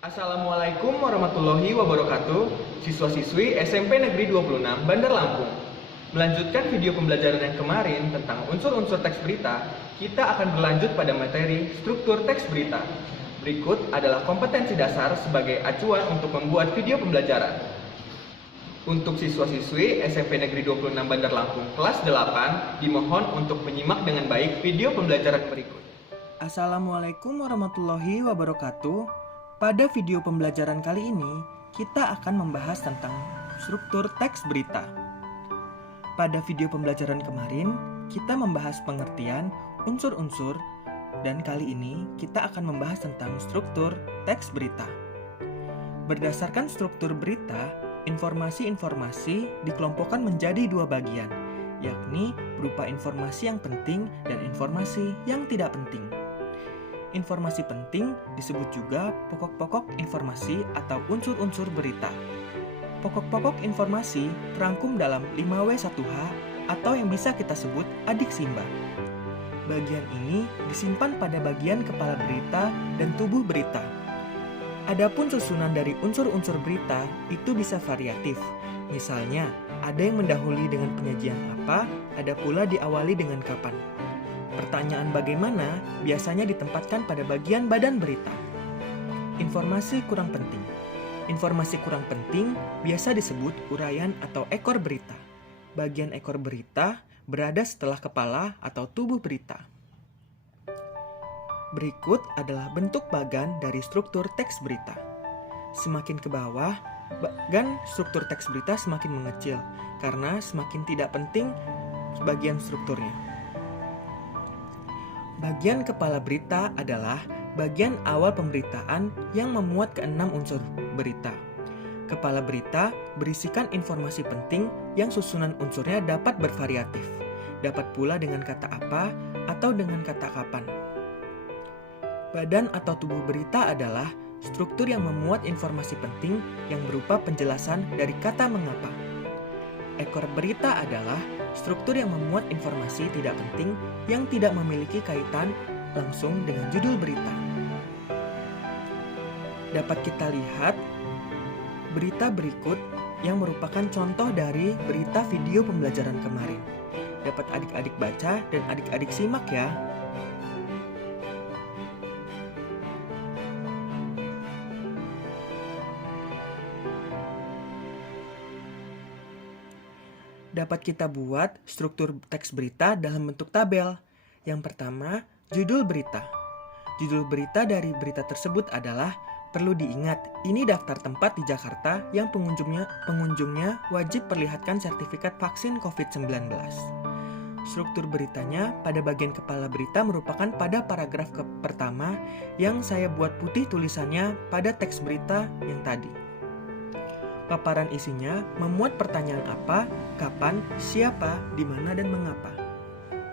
Assalamualaikum warahmatullahi wabarakatuh. Siswa-siswi SMP Negeri 26 Bandar Lampung. Melanjutkan video pembelajaran yang kemarin tentang unsur-unsur teks berita, kita akan berlanjut pada materi struktur teks berita. Berikut adalah kompetensi dasar sebagai acuan untuk membuat video pembelajaran. Untuk siswa-siswi SMP Negeri 26 Bandar Lampung kelas 8, dimohon untuk menyimak dengan baik video pembelajaran berikut. Assalamualaikum warahmatullahi wabarakatuh. Pada video pembelajaran kali ini, kita akan membahas tentang struktur teks berita. Pada video pembelajaran kemarin, kita membahas pengertian unsur-unsur, dan kali ini kita akan membahas tentang struktur teks berita. Berdasarkan struktur berita, informasi-informasi dikelompokkan menjadi dua bagian, yakni berupa informasi yang penting dan informasi yang tidak penting. Informasi penting disebut juga pokok-pokok informasi atau unsur-unsur berita. Pokok-pokok informasi terangkum dalam 5W1H atau yang bisa kita sebut adik simba. Bagian ini disimpan pada bagian kepala berita dan tubuh berita. Adapun susunan dari unsur-unsur berita itu bisa variatif. Misalnya, ada yang mendahului dengan penyajian apa, ada pula diawali dengan kapan. Pertanyaan bagaimana biasanya ditempatkan pada bagian badan berita. Informasi kurang penting. Informasi kurang penting biasa disebut uraian atau ekor berita. Bagian ekor berita berada setelah kepala atau tubuh berita. Berikut adalah bentuk bagan dari struktur teks berita. Semakin ke bawah, bagan struktur teks berita semakin mengecil karena semakin tidak penting bagian strukturnya. Bagian kepala berita adalah bagian awal pemberitaan yang memuat keenam unsur berita. Kepala berita berisikan informasi penting yang susunan unsurnya dapat bervariatif, dapat pula dengan kata apa atau dengan kata kapan. Badan atau tubuh berita adalah struktur yang memuat informasi penting yang berupa penjelasan dari kata mengapa. Ekor berita adalah struktur yang memuat informasi tidak penting yang tidak memiliki kaitan langsung dengan judul berita. Dapat kita lihat berita berikut yang merupakan contoh dari berita video pembelajaran kemarin. Dapat adik-adik baca dan adik-adik simak ya. Dapat kita buat struktur teks berita dalam bentuk tabel. Yang pertama, judul berita. Judul berita dari berita tersebut adalah perlu diingat, ini daftar tempat di Jakarta yang pengunjungnya wajib perlihatkan sertifikat vaksin COVID-19. Struktur beritanya pada bagian kepala berita merupakan pada paragraf pertama yang saya buat putih tulisannya pada teks berita yang tadi. Paparan isinya memuat pertanyaan apa, kapan, siapa, di mana, dan mengapa.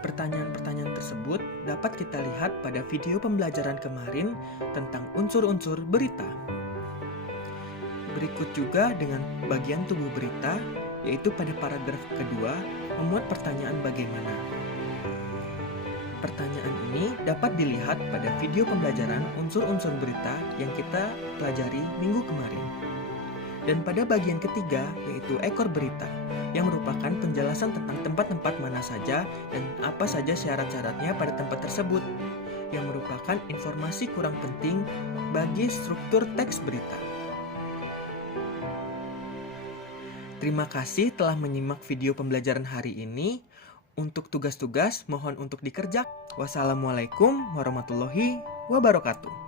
Pertanyaan-pertanyaan tersebut dapat kita lihat pada video pembelajaran kemarin tentang unsur-unsur berita. Berikut juga dengan bagian tubuh berita, yaitu pada paragraf kedua, memuat pertanyaan bagaimana. Pertanyaan ini dapat dilihat pada video pembelajaran unsur-unsur berita yang kita pelajari minggu kemarin. Dan pada bagian ketiga, yaitu ekor berita, yang merupakan penjelasan tentang tempat-tempat mana saja dan apa saja syarat-syaratnya pada tempat tersebut, yang merupakan informasi kurang penting bagi struktur teks berita. Terima kasih telah menyimak video pembelajaran hari ini. Untuk tugas-tugas, mohon untuk dikerjakan. Wassalamualaikum warahmatullahi wabarakatuh.